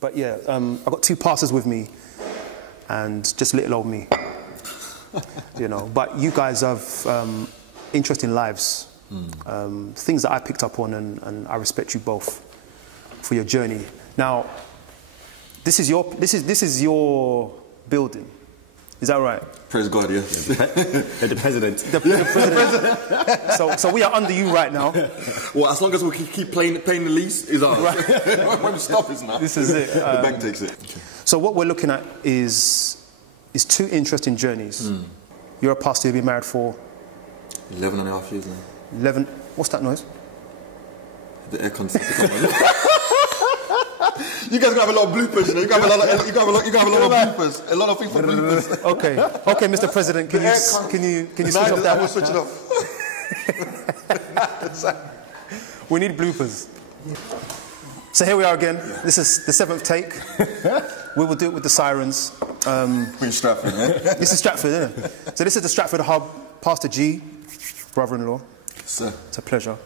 But yeah, I've got two pastors with me and just little old me, you know. But you guys have interesting lives, things that I picked up on, and I respect you both for your journey. Now, this is your building. Is that right? Praise God, yes. The president. The president. So we are under you right now. Well, as long as we keep paying the lease, is ours. Right. When we stop, it's not. This is it. The bank takes it. Okay. So what we're looking at is two interesting journeys. You're a pastor, you've been married for 11 and a half years now. 11. What's that noise? The air conditioner. You guys gonna have a lot of bloopers, you know. You gonna have a lot of bloopers. A lot of people bloopers. Okay, Mr. President, can you switch off that? I will switch it off. We need bloopers. So here we are again. This is the 7th take. We will do it with the sirens. We're in Stratford, yeah? This is Stratford, isn't it? So this is the Stratford Hub. Pastor G, brother-in-law. Yes, sir. It's a pleasure.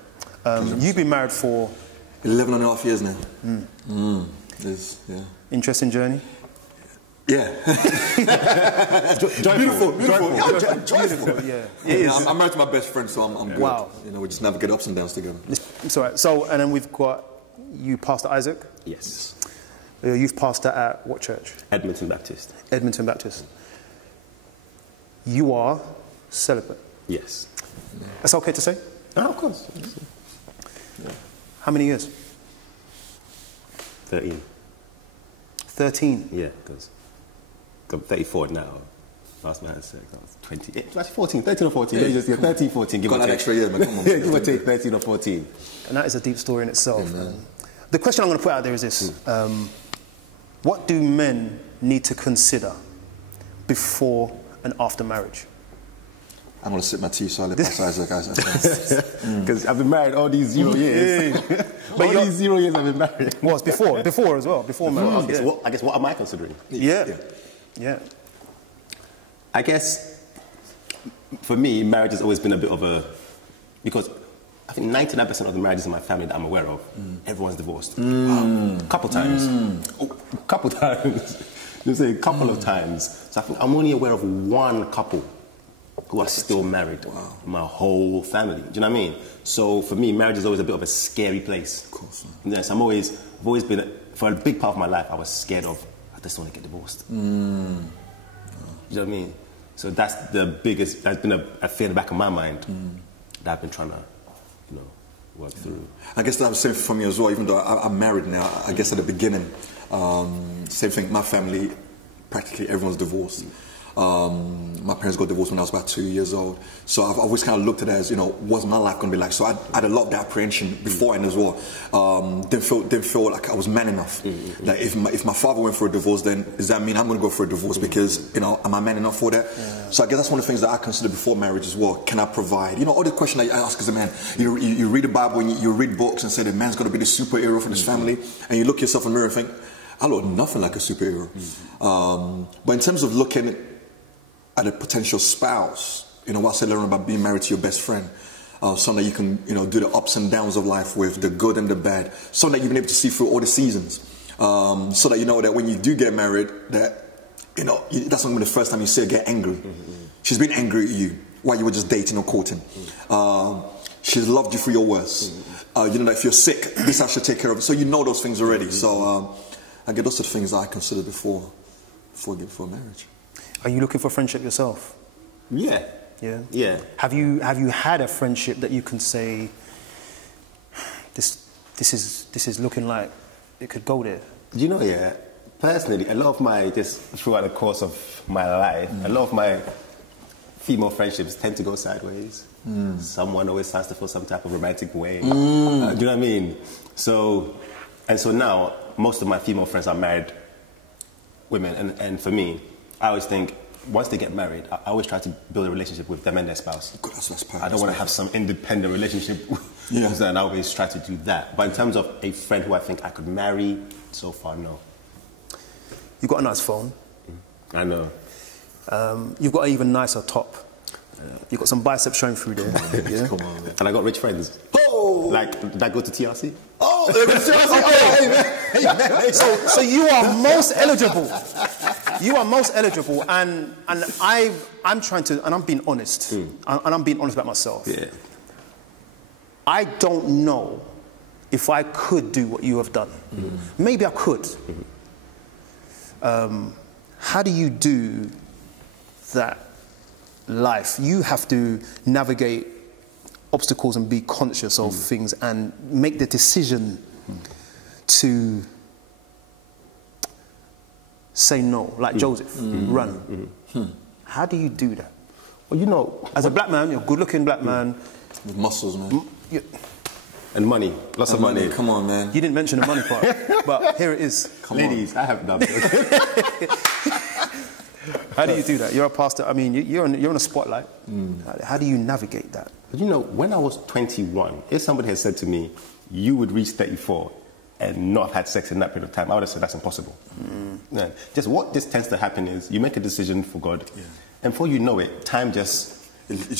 You've been married for 11 and a half years now. Yeah. Interesting journey. Yeah. Beautiful. Yeah. I'm married to my best friend, so I'm good. Wow. You know, we just navigate ups and downs together. It's all right. So, and then we've got you, Pastor Isaac. Yes. You're youth pastor at what church? Edmonton Baptist. Edmonton Baptist. You are celibate. Yes. That's okay to say? Oh, of course. Yeah. How many years? 13. 13? Yeah, because I'm 34 now. Last man had sex, I was 20. Actually 14, 13 or 14. Yeah, just 13, 14. Give or take. Got an extra year, man. Come on. Give or take 13 or 14. And that is a deep story in itself. The question I'm going to put out there is this. What do men need to consider before and after marriage? I'm going to sip my tea so I let Pastor Isaac, guys. Because I've been married all these 0 years. But all these 0 years I've been married. Well, it's before as well, before marriage. Okay, so I guess what am I considering? Yeah. I guess, for me, marriage has always been a bit of a... Because I think 99% of the marriages in my family that I'm aware of, everyone's divorced. Couple times. Couple times. You say a couple of times. So I think I'm only aware of one couple who are still married. Wow. My whole family. Do you know what I mean? So for me, marriage is always a bit of a scary place. Of course. Yes, I've always been, for a big part of my life, I was scared of, I just want to get divorced. You know what I mean? So that's the biggest, that's been a fear in the back of my mind that I've been trying to, you know, work through. I guess that was the same for me as well, even though I'm married now. I guess at the beginning, same thing, my family, practically everyone's divorced. My parents got divorced when I was about 2 years old. So I've always kind of looked at it as, you know, what's my life going to be like? So I had a lot of the apprehension beforehand as well. Didn't feel like I was man enough. Like if my father went for a divorce, then does that mean I'm going to go for a divorce? Because, you know, am I man enough for that? So I guess that's one of the things that I consider before marriage as well. Can I provide? You know, all the question that I ask as a man, you read the Bible and you read books and say that man's got to be the superhero for this family. And you look yourself in the mirror and think, I look nothing like a superhero. But in terms of looking at a potential spouse, you know, what I said earlier about being married to your best friend, someone that you can, you know, do the ups and downs of life with, the good and the bad, someone that you've been able to see through all the seasons, so that you know that when you do get married, that, you know, that's not going to be the first time you see her get angry. She's been angry at you while you were just dating or courting. She's loved you for your worst. You know that if you're sick, this I should take care of it. So you know those things already. So I get those are the things that I consider before marriage. Are you looking for friendship yourself? Yeah. Yeah. Have you had a friendship that you can say, this is looking like it could go there? You know, yeah. Personally, a lot of my, just throughout the course of my life, a lot of my female friendships tend to go sideways. Someone always has to feel some type of romantic way. Do you know what I mean? So now, most of my female friends are married women, and for me, I always think, once they get married, I always try to build a relationship with them and their spouse. I don't want to have some independent relationship. And I always try to do that. But in terms of a friend who I think I could marry, so far, no. You've got a nice phone. I know. You've got an even nicer top. You've got some biceps showing through there. Come on, man. And I got rich friends. Oh! Like, did I go to TRC? Oh! So you are most eligible. You are most eligible, and I'm trying to, and I'm being honest, and I'm being honest about myself. Yeah. I don't know if I could do what you have done. Maybe I could. How do you do that life? You have to navigate obstacles and be conscious of things and make the decision to say no, like Joseph, run. How do you do that? Well, you know, as a black man, you're a good-looking black man. With muscles, man. And money, lots of money. Come on, man. You didn't mention the money part, but here it is. Ladies, I have done. How do you do that? You're a pastor. I mean, you're in a spotlight. How do you navigate that? But you know, when I was 21, if somebody had said to me, you would reach 34 and not have had sex in that period of time, I would have said that's impossible. Yeah. Just what this tends to happen is you make a decision for God, and before you know it, time just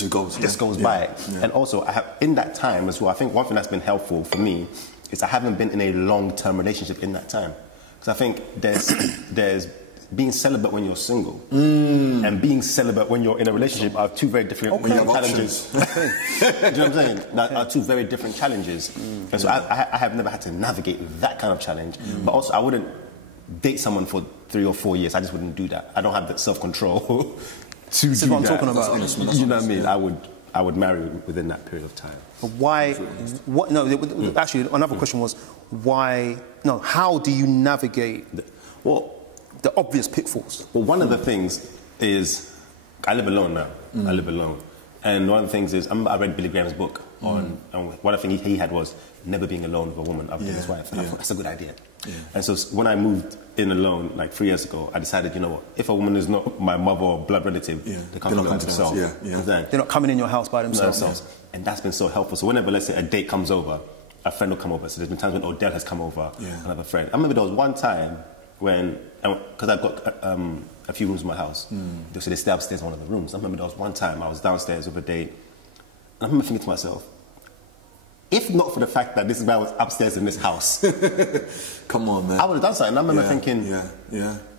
goes by. And also, in that time as well, I think one thing that's been helpful for me is I haven't been in a long-term relationship in that time. Because I think there's being celibate when you're single and being celibate when you're in a relationship are two very different challenges. Do you know what I'm saying? That are two very different challenges. And so I have never had to navigate that kind of challenge. But also, I wouldn't date someone for 3 or 4 years. I just wouldn't do that. I don't have that self-control to This is what I'm talking about. You know what I mean? I would marry within that period of time. But why? What? No. Actually, another question was why? No. How do you navigate the obvious pitfalls? Well, one of the things is I live alone now. I live alone, and one of the things is I read Billy Graham's book on one of the things he had was never being alone with a woman other than his wife. And I thought that's a good idea. And so when I moved in alone, like 3 years ago, I decided, you know what, if a woman is not my mother or blood relative, they can't come by themselves. They're not coming in your house by themselves. And that's been so helpful. So whenever, let's say, a date comes over, a friend will come over. So there's been times when Odell has come over, another friend. I remember there was one time when, because I've got a few rooms in my house, so they stay upstairs in one of the rooms. I remember there was one time I was downstairs with a date, and I remember thinking to myself, if not for the fact that this is why I was upstairs in this house, come on, man, I would have done something. And I remember thinking,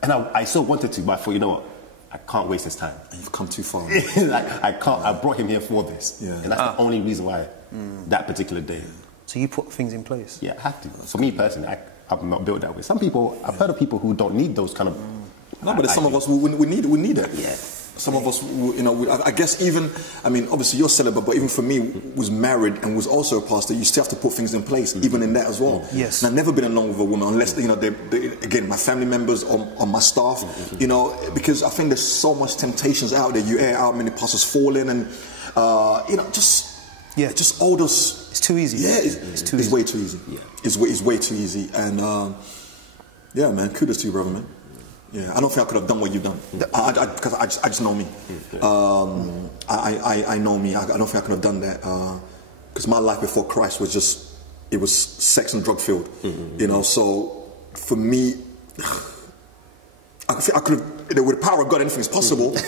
and I so wanted to, but I thought, you know what, I can't waste this time. And you've come too far. Like, I can't. I brought him here for this, and that's the only reason why that particular day. So you put things in place. Yeah, I have to. For me personally, I'm not built that way. Some people, I've heard of people who don't need those kind of. No, but some of us we need it. Yeah. Some of us, you know, I guess even, I mean, obviously you're celibate, but even for me, was married and was also a pastor, you still have to put things in place, even in that as well. Yes. And I've never been alone with a woman, unless, you know, again, my family members or my staff, you know, because I think there's so much temptations out there. You hear how many pastors fall in and, you know, just all those. It's too easy. Yeah, it's way too easy. Yeah. It's way too easy. And, yeah, man, kudos to you, brother, man. Yeah, I don't think I could have done what you've done. Because I just know me. I know me. I don't think I could have done that. Because my life before Christ was just, it was sex and drug filled. You know, so for me, I could have, with the power of God, anything is possible. But,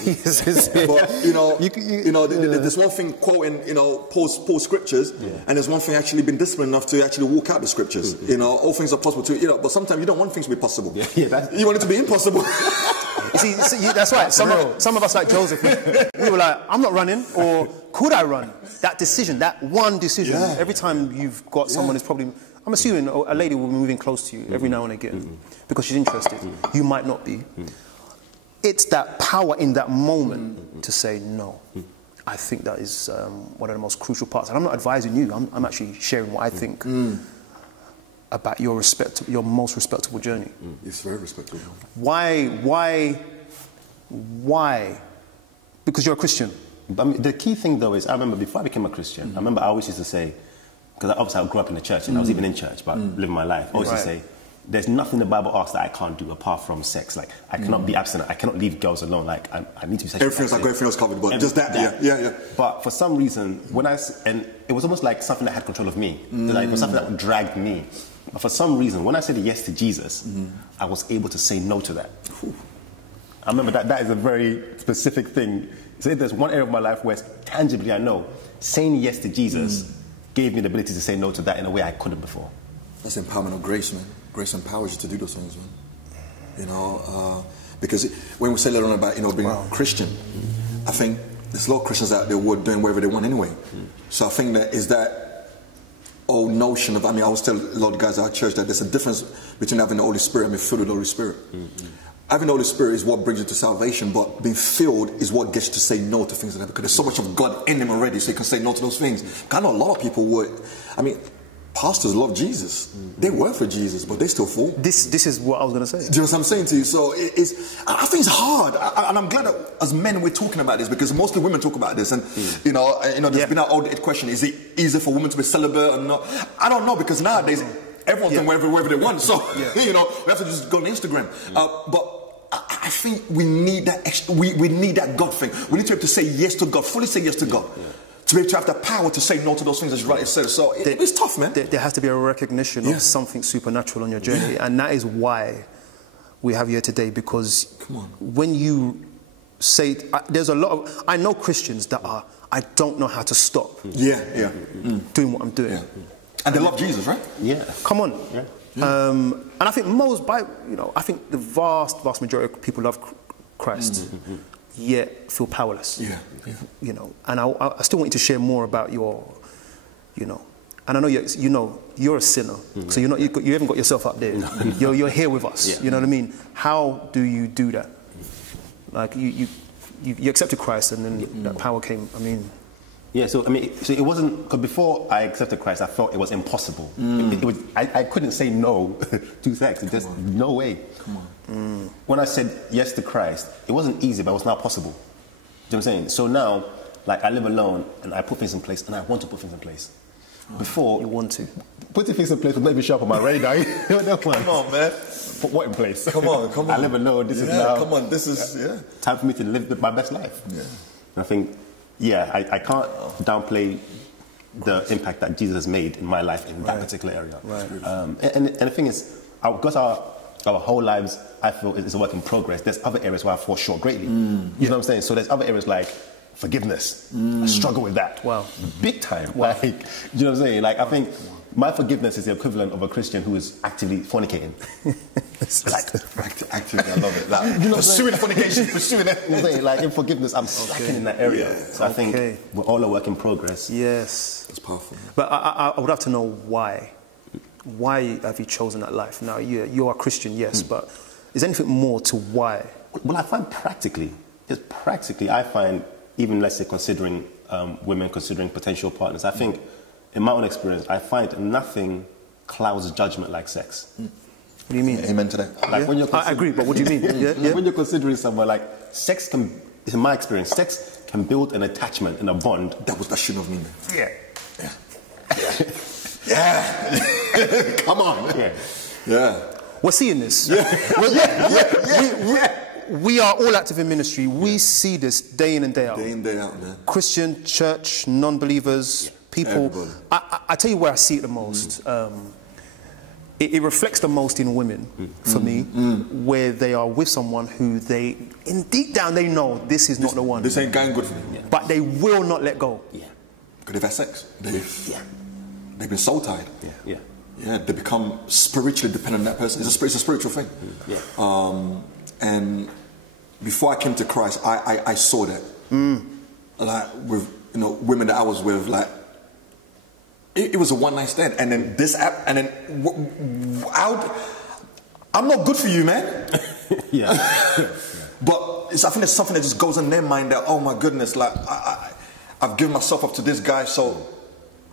you know, there's one thing quoting, you know, Paul's scriptures, and there's one thing actually being disciplined enough to actually walk out the scriptures. You know, all things are possible to, you know, but sometimes you don't want things to be possible. You want it to be impossible. See, that's right. Some of us, like Joseph, we were like, I'm not running, or could I run? That decision, that one decision. Every time you've got someone who's probably, I'm assuming a lady will be moving close to you every now and again because she's interested. You might not be. It's that power in that moment to say no. I think that is one of the most crucial parts. And I'm not advising you. I'm actually sharing what I think about your most respectable journey. It's very respectable. Why? Because you're a Christian. I mean, the key thing though is, I remember before I became a Christian, I remember I always used to say, because obviously I grew up in the church and I was even in church, but living my life, I always used to say, there's nothing the Bible asks that I can't do apart from sex. Like, I cannot be abstinent. I cannot leave girls alone. Like, I need to be sexually active. Everything else covered, but just that. Yeah. But for some reason, and it was almost like something that had control of me. Like, it was something that dragged me. But for some reason, when I said yes to Jesus, I was able to say no to that. I remember that is a very specific thing. So there's one area of my life where tangibly I know saying yes to Jesus gave me the ability to say no to that in a way I couldn't before. That's the empowerment of grace, man. Grace empowers you to do those things, man. You know, because when we say later on about, you know, being Christian, I think there's a lot of Christians out there who are doing whatever they want anyway. So I think that is that old notion of, I mean, I always tell a lot of guys at our church that there's a difference between having the Holy Spirit and being filled with the Holy Spirit. Having the Holy Spirit is what brings you to salvation, but being filled is what gets you to say no to things like that, because there's so much of God in them already, so you can say no to those things. I know a lot of people would, I mean, pastors love Jesus. They work for Jesus, but they still fall. This is what I was going to say. Do you know what I'm saying to you? So I think it's hard, and I'm glad that as men we're talking about this, because mostly women talk about this, and you know, there's been that old question: is it easy for women to be celibate or not? I don't know, because nowadays everyone's doing whatever they want. So you know, we have to just go on Instagram. But I think we need that. We need that God thing. We need to be able to say yes to God, fully say yes to God. To be able to have the power to say no to those things, as you rightly said. So it's tough, man. There has to be a recognition of something supernatural on your journey. And that is why we have you here today. Because when you say, there's a lot of, I know Christians that are, I don't know how to stop doing what I'm doing. Yeah. And they love Jesus, right? Yeah. Come on. Yeah. And I think I think the vast majority of people love Christ. Yet feel powerless. You know, and I still want you to share more about your, you know, and I know you're a sinner, so you haven't got yourself up there. You're here with us. You know what I mean? How do you do that? Like you accepted Christ, and then that power came. I mean. Yeah, so it wasn't, because before I accepted Christ, I felt it was impossible. I couldn't say no to sex. It's just no way. When I said yes to Christ, it wasn't easy, but it was now possible. Do you know what I'm saying? So now, like, I live alone, and I put things in place, and I want to put things in place. Before, you want to putting things in place would maybe show up on my radar. Come on, man. Put what in place? Come on. I live alone. This is now. Come on, this is time for me to live my best life. Yeah. And I think. Yeah, I can't downplay the impact that Jesus has made in my life in that particular area. And the thing is, because our whole lives, I feel, is a work in progress, there's other areas where I fall short greatly. You know what I'm saying? So there's other areas like forgiveness. I struggle with that. Big time. Like, you know what I'm saying? Like, I think my forgiveness is the equivalent of a Christian who is actively fornicating. Actively, I love it. Like, pursuing fornication, pursuing it. You know what I'm saying? Like, in forgiveness, I'm slacking in that area. So I think we're all a work in progress. Yes. It's powerful. But I would have to know why. Why have you chosen that life? Now, you are a Christian, yes, but is there anything more to why? Well, I find practically, I find, even let's say considering women, considering potential partners, I think, in my own experience, I find nothing clouds judgment like sex. What do you mean? Amen to that. Like when you're I agree, but what do you mean? When you're considering someone, like, sex can, in my experience, sex can build an attachment and a bond. That shouldn't have been Yeah. Come on. Yeah. We're seeing this. We are all active in ministry. We see this day in and day out. Day in, day out, man. Christian, church, non-believers, people. I tell you where I see it the most. It reflects the most in women, for me, where they are with someone who deep down they know this is not the one. This ain't going good for me. But they will not let go. Because they've had sex. They've been soul tied. They become spiritually dependent on that person. It's a spiritual thing. And before I came to Christ, I saw that. Like with women that I was with, like it was a one-night stand, and then this app, and then I'm not good for you, man. But I think it's something that just goes in their mind that, oh my goodness, like I've given myself up to this guy, so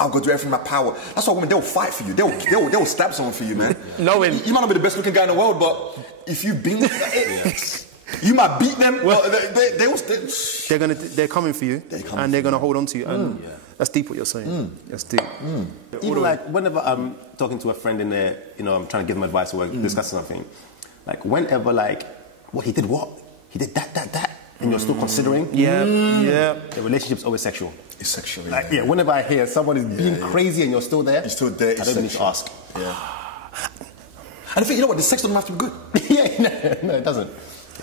I'll go do everything in my power. That's why women, they'll fight for you. They'll stab someone for you, man. Knowing you might not be the best looking guy in the world, but if you've been you might beat them. Well, they're coming for you, and they're gonna hold on to you. And that's deep what you're saying. That's deep. Even like whenever I'm talking to a friend in there, I'm trying to give them advice or we're discussing something. Like whenever, like, he did that, and you're still considering. The relationship's always sexual. It's sexual. Like, whenever I hear someone is being crazy and you're still there, I don't even need to ask. And I think, the sex doesn't have to be good. No, it doesn't.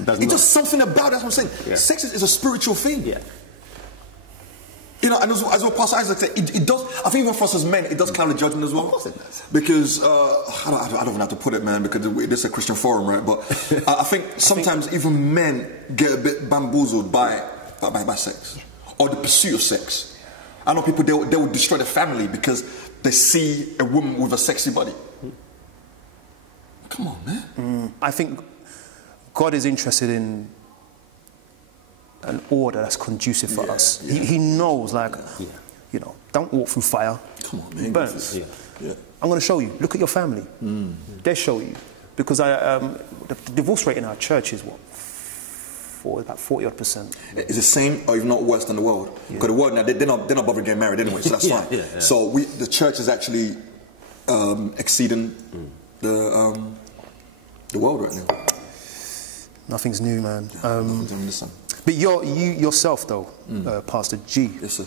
It's just something about it, that's what I'm saying. Sex is a spiritual thing. You know, and as well, Pastor Isaac said, it does. I think even for us as men, it does cloud the judgment as well. Of course it does. Because I don't even have to put it, man. Because this is a Christian forum, right? But I think sometimes even men get a bit bamboozled by sex or the pursuit of sex. I know people they will destroy their family because they see a woman with a sexy body. Come on, man. I think God is interested in an order that's conducive for us. Yeah. He knows, like, you know, don't walk through fire. Come on, man. Burns. Yeah. I'm going to show you. Look at your family. They show you. Because the divorce rate in our church is what? About 40-odd%. It's the same, or if not worse than the world. Because the world now they're not bothering getting married anyway, so that's fine. Yeah. So the church is actually exceeding the world right now. Nothing's new, man. Nothing's under the sun. But you yourself, though, Pastor G. Yes, sir.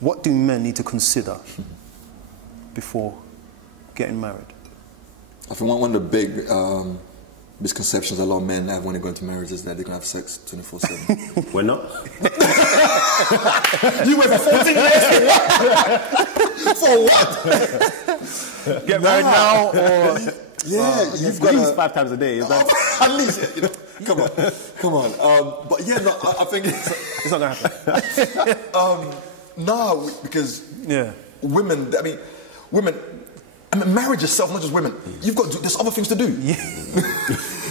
What do men need to consider before getting married? I think one of the big misconceptions a lot of men have when they go into marriage is that they're going to have sex 24/7. We're not. You went for 14 years? For what? Get married now, or... Yeah, you've At got least 5 times a day. Is that? at least, you know, come on. But yeah, no, I think It's not going to happen. no, because women. I mean, marriage itself, not just women. You've got there's other things to do.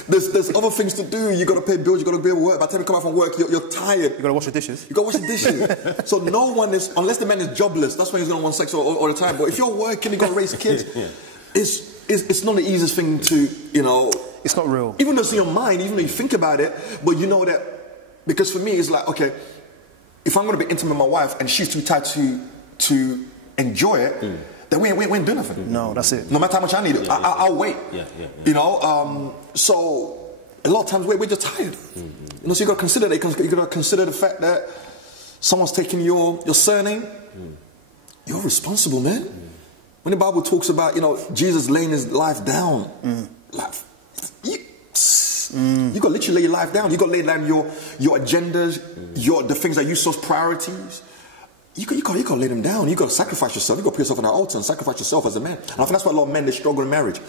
There's other things to do. You got to pay bills. You got to be able to work. By the time you come out from work, you're tired. You got to wash the dishes. You got to wash the dishes. So no one is, unless the man is jobless. That's when he's going to want sex all the time. But if you're working, you got to raise kids. It's not the easiest thing to, you know. It's not real. Even though it's in your mind, even though you think about it, but you know that, because for me it's like, okay, if I'm going to be intimate with my wife and she's too tired to enjoy it, then we ain't doing nothing. No, that's it. No matter how much I need it, I'll wait. You know, so a lot of times we're just tired. You know, so you got to consider that. You got to consider the fact that someone's taking your surname. You're responsible, man. When the Bible talks about, you know, Jesus laying his life down, you got to literally lay your life down. You got to lay down your agendas, the things that you saw as priorities. You got to lay them down. You got to sacrifice yourself. You got to put yourself on an altar and sacrifice yourself as a man. And I think that's why a lot of men, they struggle in marriage.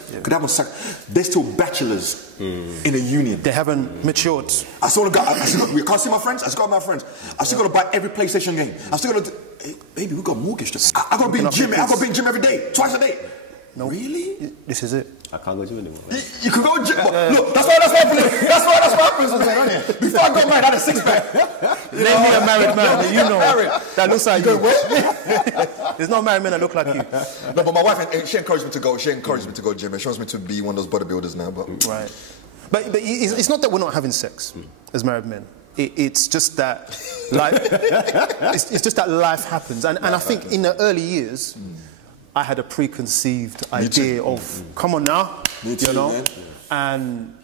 They're still bachelors in a union. They haven't matured. We can't see my friends. I still got my friends. I still got to buy every PlayStation game. I still got to. Hey, baby, we got a mortgage to pay. I got to be in gym. I got to be in gym every day, twice a day. No. Really? This is it. I can't go to gym anymore. You can go to gym. Look, that's what happens. Before I got married, I had a six-pack. Name me a married man that you know that looks like you. There's no married men that look like you. No, but my wife, she encouraged me to go. She encouraged me to go to gym. She wants me to be one of those bodybuilders now. But right. But it's not that we're not having sex as married men. It's just that life. It's just that life happens, and I think in the early years, I had a preconceived idea of come on now, Me too, you know, man. and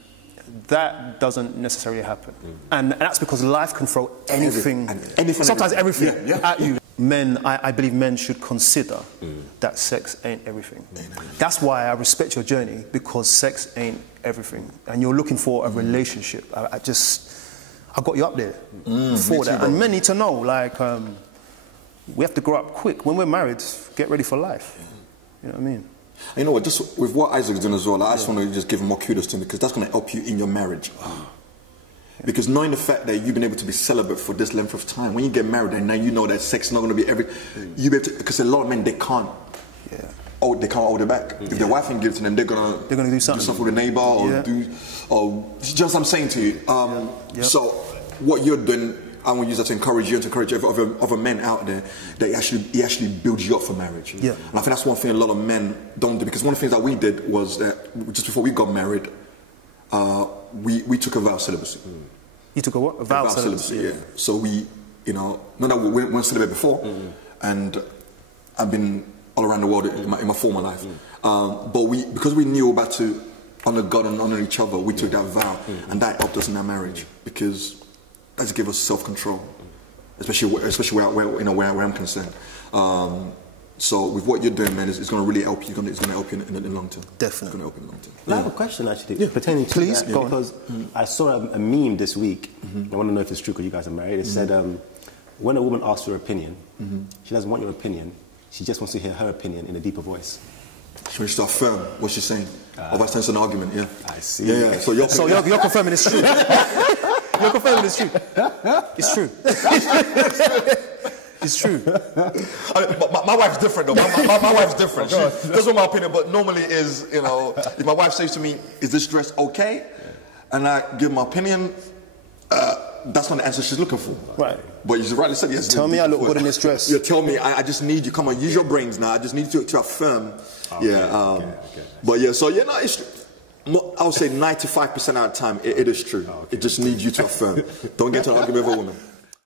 that doesn't necessarily happen, and that's because life can throw anything, sometimes everything at you. Men, I believe men should consider that sex ain't everything. That's why I respect your journey, because sex ain't everything, and you're looking for a relationship. I got you up there for that. And men need to know, like, we have to grow up quick. When we're married, get ready for life. You know what I mean? You know what, just with what Isaac's doing as well, I just want to just give him more kudos to him, because that's going to help you in your marriage. Because knowing the fact that you've been able to be celibate for this length of time, when you get married and now you know that sex is not going to be you be able to, because a lot of men, they can't hold it back. If their wife ain't give it to them, they're gonna do something with a neighbor or just what I'm saying to you. So what you're doing, I want to use that to encourage you and to encourage other men out there, that he actually builds you up for marriage. And I think that's one thing a lot of men don't do, because one of the things that we did was that just before we got married, we took a vow of celibacy. You took a what? A vow of celibacy. Yeah. So we, you know, not that we weren't celibate before, and I've been all around the world in my former life. But because we knew about to honor God and honor each other, we took that vow, and that helped us in our marriage, because that just gave us self-control, especially where I'm concerned. So with what you're doing, man, it's going to really help you. It's going to help you in the long term. Definitely. It's going to help you in the long term. I have a question actually pertaining to Please, that, go on. because I saw a meme this week. I want to know if it's true because you guys are married. It said, when a woman asks your opinion, she doesn't want your opinion. She just wants to hear her opinion in a deeper voice. She wants to affirm what she's saying. Otherwise, it's an argument. Yeah. I see. Yeah. So you're confirming it's true. You're confirming it's true. It's true. It's true. But my wife's different, though. My wife's different. She doesn't want my opinion, but normally is, you know, if my wife says to me, "Is this dress okay?" and I give my opinion, that's not the answer she's looking for. Right. But you rightly said yes. Tell me I look good in this dress. Yeah, tell me. I just need you. Come on, use your brains now. I just need you to affirm. Okay, yeah. Okay. But yeah, so no, it's. I would say 95% of the time it is true. It just needs you to affirm. Don't get into an argument with a woman.